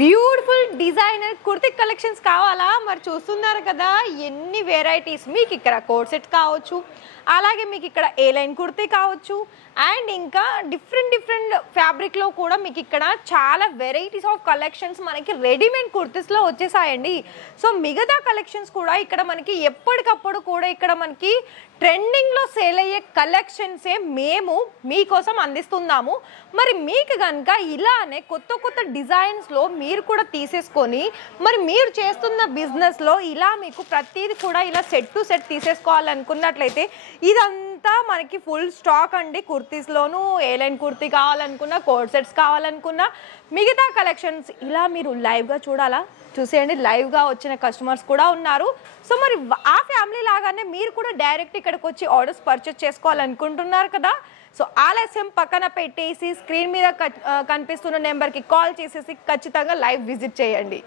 Beautiful designer kurti collections కావాలా? మరి చూస్తున్నారు కదా ఎన్ని వెరైటీస్. మీకు ఇక్కడ కోట్ సెట్ కావచ్చు, అలాగే మీకు ఇక్కడ ఏ లైన్ కుర్తి కావచ్చు, అండ్ ఇంకా డిఫరెంట్ ఫ్యాబ్రిక్లో కూడా మీకు ఇక్కడ చాలా వెరైటీస్ ఆఫ్ కలెక్షన్స్ మనకి రెడీమేడ్ కుర్తీస్లో వచ్చేసాయండి. సో మిగతా కలెక్షన్స్ కూడా ఇక్కడ మనకి ఎప్పటికప్పుడు కూడా ఇక్కడ మనకి ట్రెండింగ్లో సేల్ అయ్యే కలెక్షన్సే మేము మీకోసం అందిస్తున్నాము. మరి మీకు కనుక ఇలానే కొత్త డిజైన్స్లో మీరు కూడా తీసేసుకొని మరి మీరు చేస్తున్న బిజినెస్లో ఇలా మీకు ప్రతిదీ కూడా ఇలా సెట్ టు సెట్ తీసేసుకోవాలనుకున్నట్లయితే ఇదంతా మనకి ఫుల్ స్టాక్ అండి. కుర్తీస్లోనూ ఏ లైన్ కుర్తీ కావాలనుకున్నా, కోట్ సెట్స్ కావాలనుకున్నా, మిగతా కలెక్షన్స్ ఇలా మీరు లైవ్గా చూడాలా? చూసేయండి, లైవ్గా వచ్చిన కస్టమర్స్ కూడా ఉన్నారు. సో మరి ఆ ఫ్యామిలీ లాగానే మీరు కూడా డైరెక్ట్ ఇక్కడికి వచ్చి ఆర్డర్స్ పర్చేస్ చేసుకోవాలనుకుంటున్నారు కదా. సో ఆలస్యం పక్కన పెట్టేసి స్క్రీన్ మీద కనిపిస్తున్న నెంబర్కి కాల్ చేసేసి ఖచ్చితంగా లైవ్ విజిట్ చేయండి.